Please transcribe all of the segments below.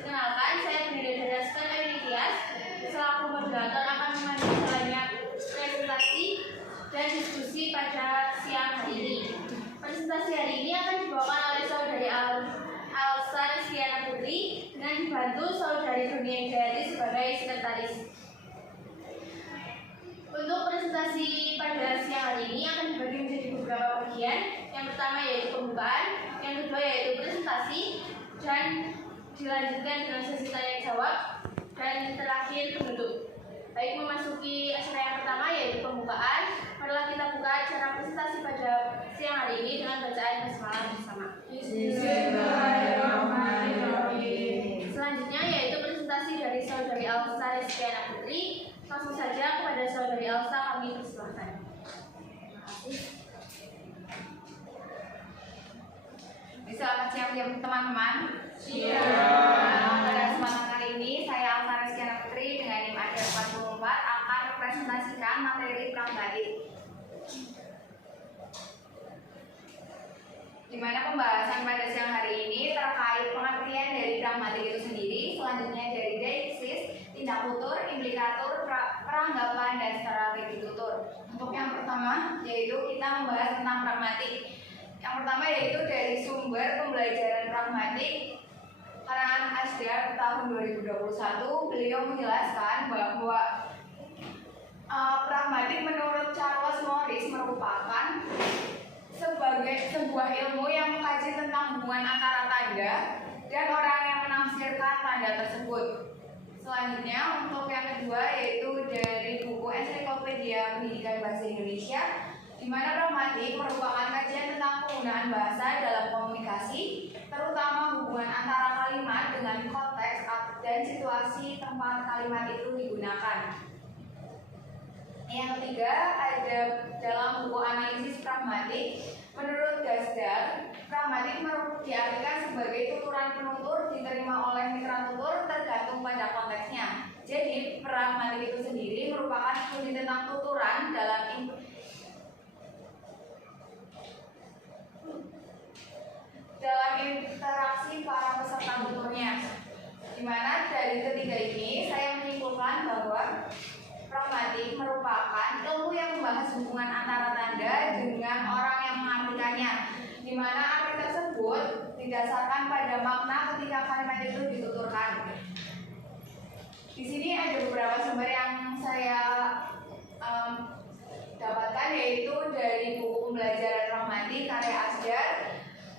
Perkenalkan, saya pendiri dari Aspen Elitias. Selaku moderator akan memandu jalannya presentasi dan diskusi pada siang hari ini. Presentasi hari ini akan dibawakan oleh saudari Alsa Rizkiana Putri dengan dibantu saudari Dunia Hidayati sebagai sekretaris. Untuk presentasi pada siang hari ini akan dibagi menjadi beberapa bagian. Yang pertama yaitu pembukaan, yang kedua yaitu presentasi, dan dilanjutkan dengan sesi tanya jawab, dan terakhir penutup. Baik, memasuki acara yang pertama yaitu pembukaan. Marilah kita buka acara presentasi pada siang hari ini dengan bacaan basmalah bersama. Selanjutnya yaitu presentasi dari saudari Alsa Rizkiana Putri. Langsung saja kepada saudari Alsa kami persilahkan. Terima kasih. Selamat siang teman-teman. Pada kesempatan kali ini saya Alsa Rizkiana Putri dengan NIM AD 44 akan mempresentasikan materi pragmatik, di mana pembahasan pada siang hari ini terkait pengertian dari pragmatik itu sendiri, selanjutnya dari deiksis, tindak tutur, implikatur, peranggapan, dan strategi tutur. Untuk yang pertama yaitu kita membahas tentang pragmatik. Yang pertama yaitu dari sumber pembelajaran pragmatik karangan Ashdar tahun 2021. Beliau menjelaskan bahwa pragmatik menurut Charles Morris merupakan sebagai sebuah ilmu yang mengkaji tentang hubungan antara tanda dan orang yang menafsirkan tanda tersebut. Selanjutnya untuk yang kedua yaitu dari buku Ensiklopedia Pendidikan Bahasa Indonesia, di mana pragmatik merupakan kajian tentang penggunaan bahasa dalam komunikasi, terutama hubungan antara kalimat dengan konteks dan situasi tempat kalimat itu digunakan. Yang ketiga ada dalam buku Analisis Pragmatik. Menurut Gasdar, pragmatik diartikan sebagai tuturan penutur diterima oleh mitra tutur tergantung pada konteksnya. Jadi pragmatik itu sendiri merupakan studi tentang tuturan dalam interaksi para peserta tuturnya. Di mana dari ketiga ini saya menyimpulkan bahwa pragmatik merupakan ilmu yang membahas hubungan antara tanda dengan orang yang mengartikannya, di mana arti tersebut didasarkan pada makna ketika kalimat itu dituturkan. Di sini ada beberapa sumber yang saya dapatkan, yaitu dari buku pembelajaran pragmatik karya Ashdar,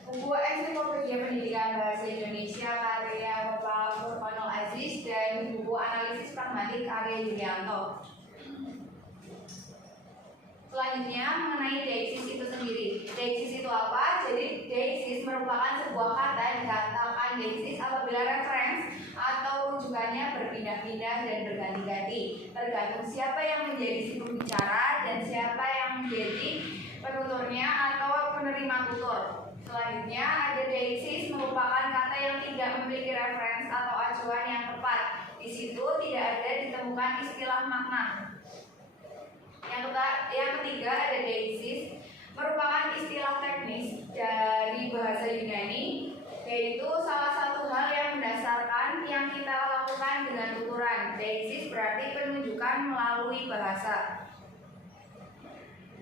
buku Ensiklopedia Pendidikan Bahasa Indonesia karya Bapak Furqanul Aziz, dan buku Analisis Pragmatik karya Yulianto. Selanjutnya mengenai deiksis itu sendiri. Deiksis itu apa? Jadi deiksis merupakan sebuah kata, dikatakan deiksis apabila referens atau rujukannya berpindah-pindah dan berganti-ganti, tergantung siapa yang menjadi si pembicara dan siapa yang menjadi penuturnya atau penerima tutur. Selanjutnya ada deiksis merupakan kata yang tidak memiliki referens atau acuan yang tepat. Di situ tidak ada ditemukan istilah makna. Yang ketiga ada deiksis merupakan istilah teknis dari bahasa Yunani, yaitu salah satu hal yang mendasarkan yang kita lakukan dengan tuturan. Deiksis berarti penunjukan melalui bahasa.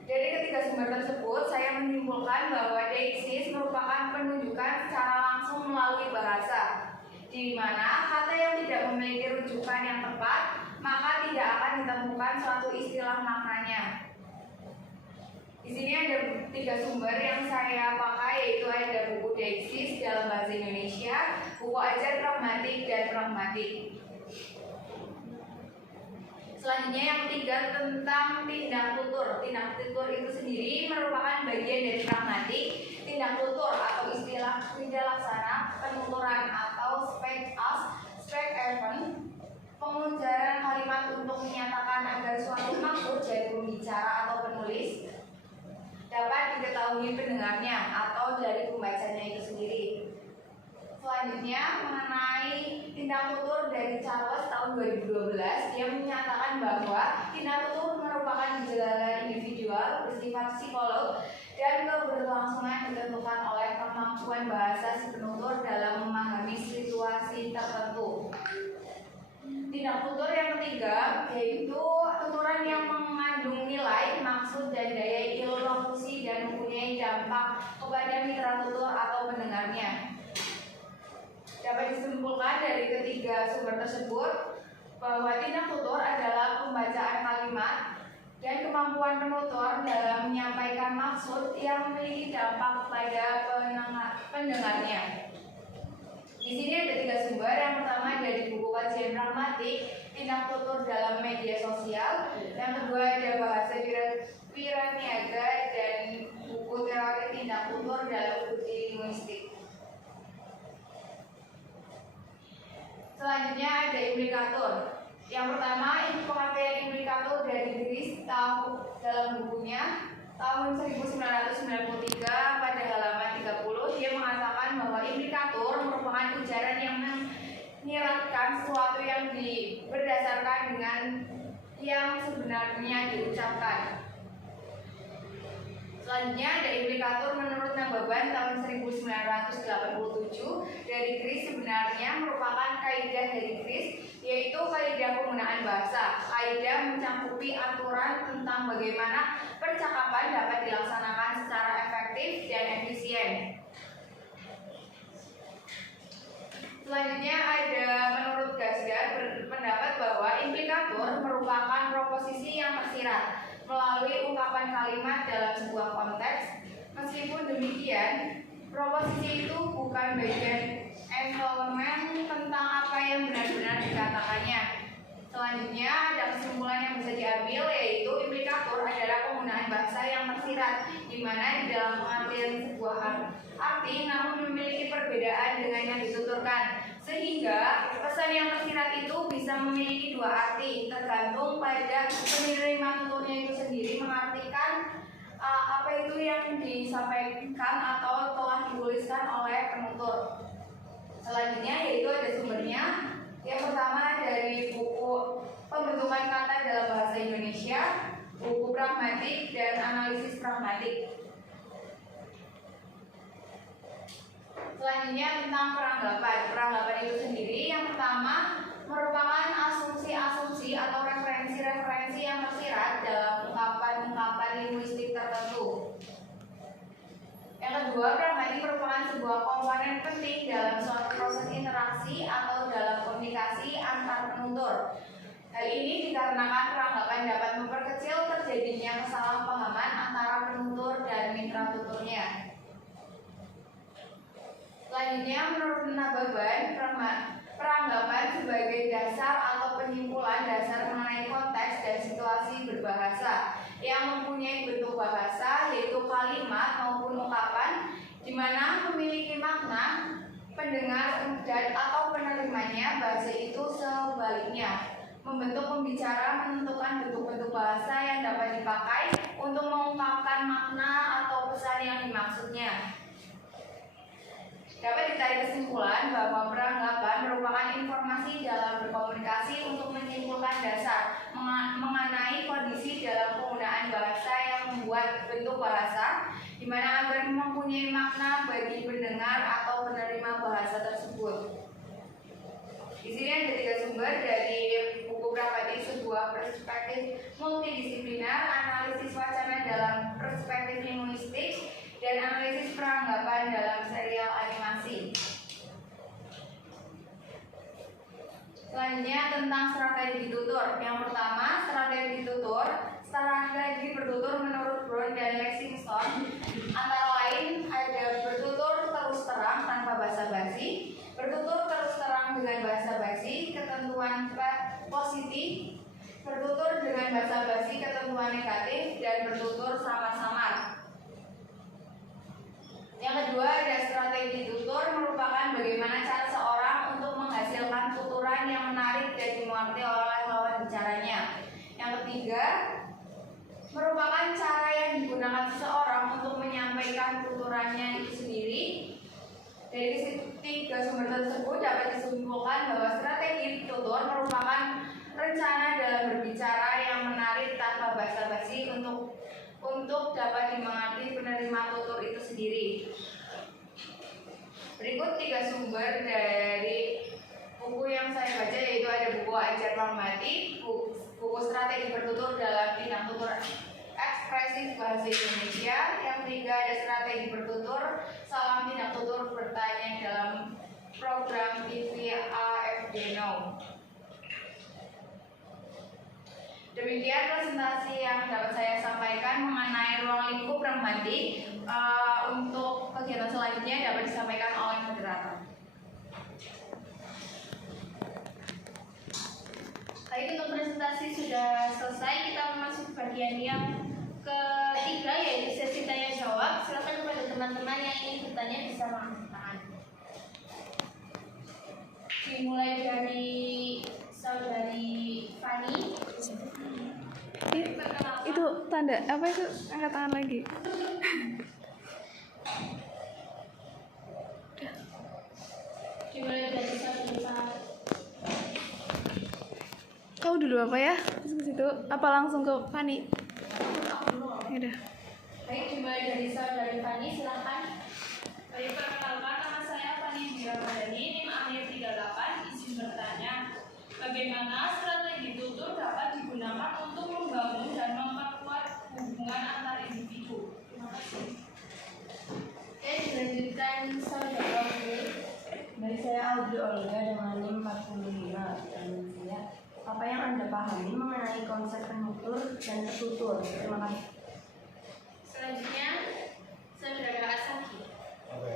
Dari ketiga sumber tersebut, saya menyimpulkan bahwa deiksis merupakan penunjukan secara langsung melalui bahasa, di mana kata yang tidak memiliki rujukan yang tepat, maka tidak akan ditemukan suatu istilah maknanya. Di sini ada tiga sumber yang saya pakai, yaitu ada buku deiksis dalam bahasa Indonesia, buku ajar pragmatik, dan pragmatik. Selanjutnya yang ketiga tentang tindak tutur. Tindak tutur itu sendiri merupakan bagian dari pragmatik. Tindak tutur atau istilah kerja laksana, penuturan atau spek event, pengujaran kalimat untuk menyatakan agar suatu maksud dari pembicara atau penulis dapat diketahui pendengarnya atau dari pembacanya itu sendiri. Selanjutnya mengenai tindak tutur dari Charles tahun 2012, dia menyatakan bahwa tindak tutur merupakan gejala individual bersifat psikolog dan keberlangsungan ditentukan oleh kemampuan bahasa si penutur dalam memahami situasi tertentu. Tindak tutur yang ketiga yaitu tuturan yang mengandung nilai, maksud, dan daya ilustrasi dan mempunyai dampak kepada mitra tutur atau pendengarnya. Dapat disimpulkan dari ketiga sumber tersebut bahwa tindak tutur adalah pembacaan kalimat dan kemampuan penutur dalam menyampaikan maksud yang memiliki dampak pada pendengarnya. Di sini ada tiga sumber. Yang pertama dari buku kajian pragmatik, tindak tutur dalam media sosial. Yang kedua ada bahasa Piraniaga dan buku teori tindak tutur dalam bukti linguistik. Selanjutnya ada implikator. Yang pertama, pengertian implikator dari Gris dalam bukunya tahun 1993 pada halaman 30, dia mengatakan bahwa implikator merupakan ujaran yang menyiratkan sesuatu yang berdasarkan dengan yang sebenarnya diucapkan. Selanjutnya ada implikator menurut Nababan tahun 1987 dari Gris sebenarnya merupakan kaidah dari Gris, yaitu kaidah penggunaan bahasa. Kaidah mencakupi aturan tentang bagaimana percakapan dapat dilaksanakan secara efektif dan efisien. Selanjutnya ada menurut Gasgar berpendapat bahwa implikator merupakan proposisi yang tersirat melalui ungkapan kalimat dalam sebuah konteks. Meskipun demikian, proposisi itu bukan bagian elemen tentang apa yang benar-benar dikatakannya. Selanjutnya ada kesimpulan yang bisa diambil, yaitu implikator adalah penggunaan bahasa yang tersirat, di mana di dalam pengertian sebuah arti namun memiliki perbedaan dengan yang dituturkan, sehingga pesan yang tersirat itu bisa memiliki dua arti tergantung pada penerima tuturnya itu sendiri mengartikan apa itu yang disampaikan atau telah dituliskan oleh penutur. Selanjutnya yaitu ada sumbernya. Yang pertama dari buku Pembentukan Kata dalam Bahasa Indonesia, buku pragmatik dan analisis pragmatik. Selanjutnya tentang peranggapan. Peranggapan itu sendiri yang pertama merupakan asumsi-asumsi atau referensi-referensi yang tersirat dalam ungkapan-ungkapan linguistik tertentu. Yang kedua, pragmatik merupakan sebuah komponen penting dalam suatu proses interaksi atau dalam komunikasi antar penutur. Hal ini dikarenakan peranggapan dapat memperkecil terjadinya kesalahpahaman antara penutur dan mitra tuturnya. Selanjutnya, menurut Nababan, peranggapan sebagai dasar atau penyimpulan dasar mengenai konteks dan situasi berbahasa yang mempunyai bentuk bahasa, yaitu kalimat maupun ungkapan, di mana memiliki makna pendengar dan atau penerimanya. Bahasa itu sebaliknya membentuk pembicara, menentukan bentuk-bentuk bahasa yang dapat dipakai untuk mengungkapkan makna atau pesan yang dimaksudnya. Dapat ditarik kesimpulan bahwa peranggapan merupakan informasi dalam berkomunikasi untuk menyimpulkan dasar mengenai kondisi dalam penggunaan bahasa yang membuat bentuk bahasa, di mana agar mempunyai makna bagi pendengar atau penerima bahasa tersebut. Di sini ada tiga sumber dari buku pragmatik, sebuah perspektif multidisipliner, analisis wacana dalam perspektif linguistik, dan analisis peranggapan dalam serial animasi. Selanjutnya tentang strategi tutur. Yang pertama, strategi tutur. Strategi bertutur menurut Brown dan Lexington antara lain ada bertutur terus terang tanpa basa-basi, bertutur terus terang dengan basa-basi, ketentuan positif, bertutur dengan basa-basi, ketentuan negatif, dan bertutur samar-samar. Yang kedua ada strategi tutur, merupakan bagaimana cara seorang untuk menghasilkan tuturan yang menarik dan dimengerti oleh lawan bicaranya. Yang ketiga merupakan cara yang digunakan seseorang untuk menyampaikan tuturannya itu sendiri. Dari tiga sumber tersebut dapat disimpulkan bahwa strategi tutur merupakan rencana dalam berbicara yang menarik tanpa basa-basi untuk dapat dimengerti penerima tutur itu sendiri. strategi bertutur dalam tindak tutur ekspresif bahasa Indonesia. Yang ketiga ada strategi bertutur salam tindak tutur bertanya dalam program TV AFD Now. Demikian presentasi yang dapat saya sampaikan mengenai ruang lingkup Renghati. Untuk kegiatan selanjutnya dapat disampaikan oleh moderator. Baik, untuk presentasi sudah selesai. Kita memasuki bagian yang ketiga, yaitu sesi tanya jawab. Silakan kepada teman-teman yang ingin bertanya bisa mengangkat tangan. Dimulai dari saudari Fani. Itu tanda apa itu, angkat tangan lagi. Dimulai dari saudari Fani. Kau dulu apa ya? Terus ke situ apa langsung ke Fani? Ya udah. Baik, dimulai dari saudari Fani, silakan. Baik, perkenalkan, nama saya Fani Ramadhani, NIM akhir 38. Izin bertanya, bagaimana strategi tutur dapat digunakan untuk membangun dan memperkuat hubungan antar individu? Terima kasih. Oke, dilanjutkan saudara Audrey. Baik, saya Audrey Olga dengan NIM 45. Dan saya, apa yang Anda pahami mengenai konsep penutur dan tertutur? Terima kasih. Selanjutnya, saudara Asaki. Oke,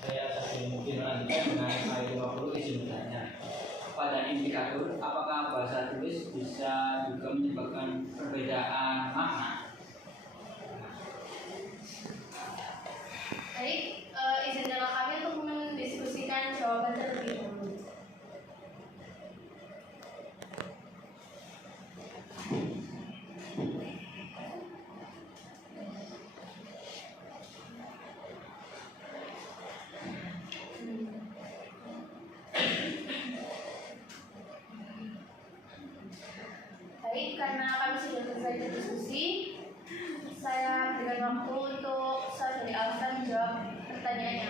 saya tadi mungkin lanjutkan mengenai slide 50 izin bertanya. Pada indikator, apakah bahasa tulis bisa juga menyebabkan perbedaan makna? Baik, izinkanlah kami untuk mendiskusikan jawaban terlebih dahulu. Baik, karena kami sudah selesai berdiskusi, saya berikan waktu untuk saudari Alsa menjawab pertanyaannya.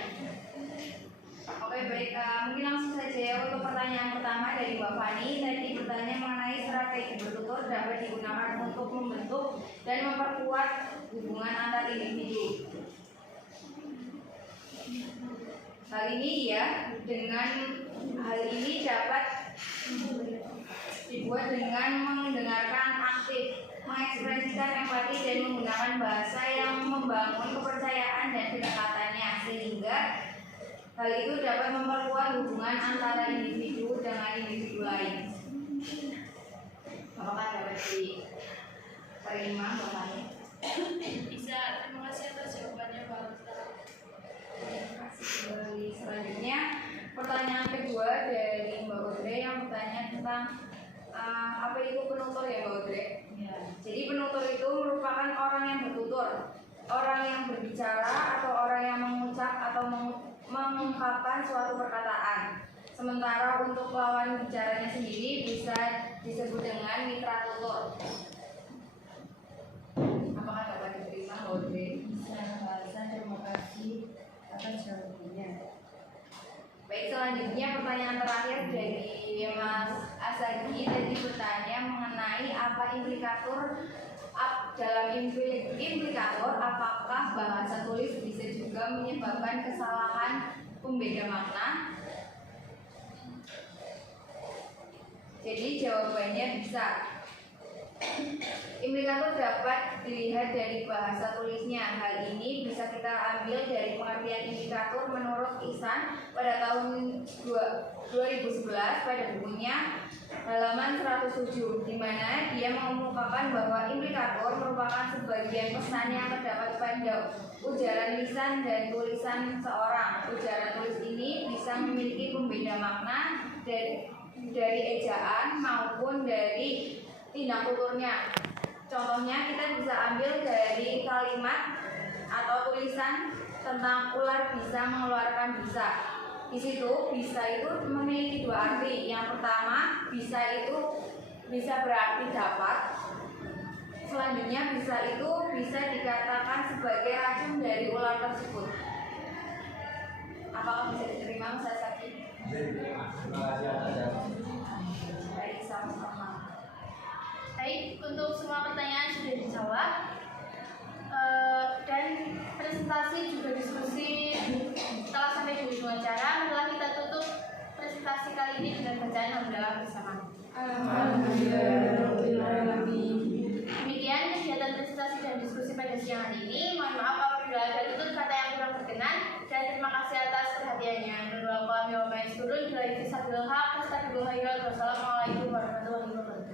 Oke, baik, mungkin langsung saja ya untuk pertanyaan pertama dari Mbak Fani. Tadi bertanya mengenai strategi bertutur dapat digunakan untuk membentuk dan memperkuat hubungan antar individu. Hal ini dapat dibuat dengan mendengarkan aktif, mengekspresikan empati dan menggunakan bahasa yang membangun kepercayaan dan kedekatannya, sehingga hal itu dapat memperkuat hubungan antara individu dengan individu lain. Apakah dapat diterima, Mbak Fani? Bisa, terima kasih atas jawabannya, Pak. Selanjutnya, pertanyaan kedua dari Mbak Audrey yang bertanya tentang apa itu penutur ya, Mbak Audrey? Ya. Jadi penutur itu merupakan orang yang bertutur, orang yang berbicara atau orang yang mengucap atau mengungkapkan suatu perkataan. Sementara untuk lawan bicaranya sendiri bisa disebut dengan mitra tutur. Apakah dapat diterima, Mbak Audrey? Bisa, bahasa. Terima kasih atas jawabannya. Baik, selanjutnya pertanyaan terakhir dari Mas Asagi tadi bertanya mengenai apa dalam implikator, apakah bahasa tulis bisa juga menyebabkan kesalahan pembeda makna? Jadi jawabannya bisa. Implikator dapat dilihat dari bahasa tulisnya. Hal ini bisa kita ambil dari pengertian implikator menurut Ihsan pada tahun 2011 pada bukunya halaman 107, di mana dia mengungkapkan bahwa implikator merupakan sebagian pesan yang terdapat pada ujaran lisan dan tulisan seorang. Ujaran tulis ini bisa memiliki pembeda makna dari ejaan maupun dari tindak tuturnya. Contohnya kita bisa ambil dari kalimat atau tulisan tentang ular bisa mengeluarkan bisa. Di situ bisa itu memiliki dua arti. Yang pertama, bisa itu bisa berarti dapat. Selanjutnya bisa itu bisa dikatakan sebagai racun dari ular tersebut. Apakah bisa diterima, Mas Asaki? Terima kasih atas jawabannya. Baik, sama-sama. Baik, untuk semua pertanyaan sudah dijawab. Dan presentasi juga diskusi telah sampai di ujung acara. Setelah kita tutup presentasi kali ini dengan bacaan hamdalah bersama. Demikian kegiatan presentasi dan diskusi pada siang hari ini. Mohon maaf apabila ada tutur kata yang kurang berkenan, dan terima kasih atas perhatiannya. Wassalamualaikum warahmatullahi wabarakatuh.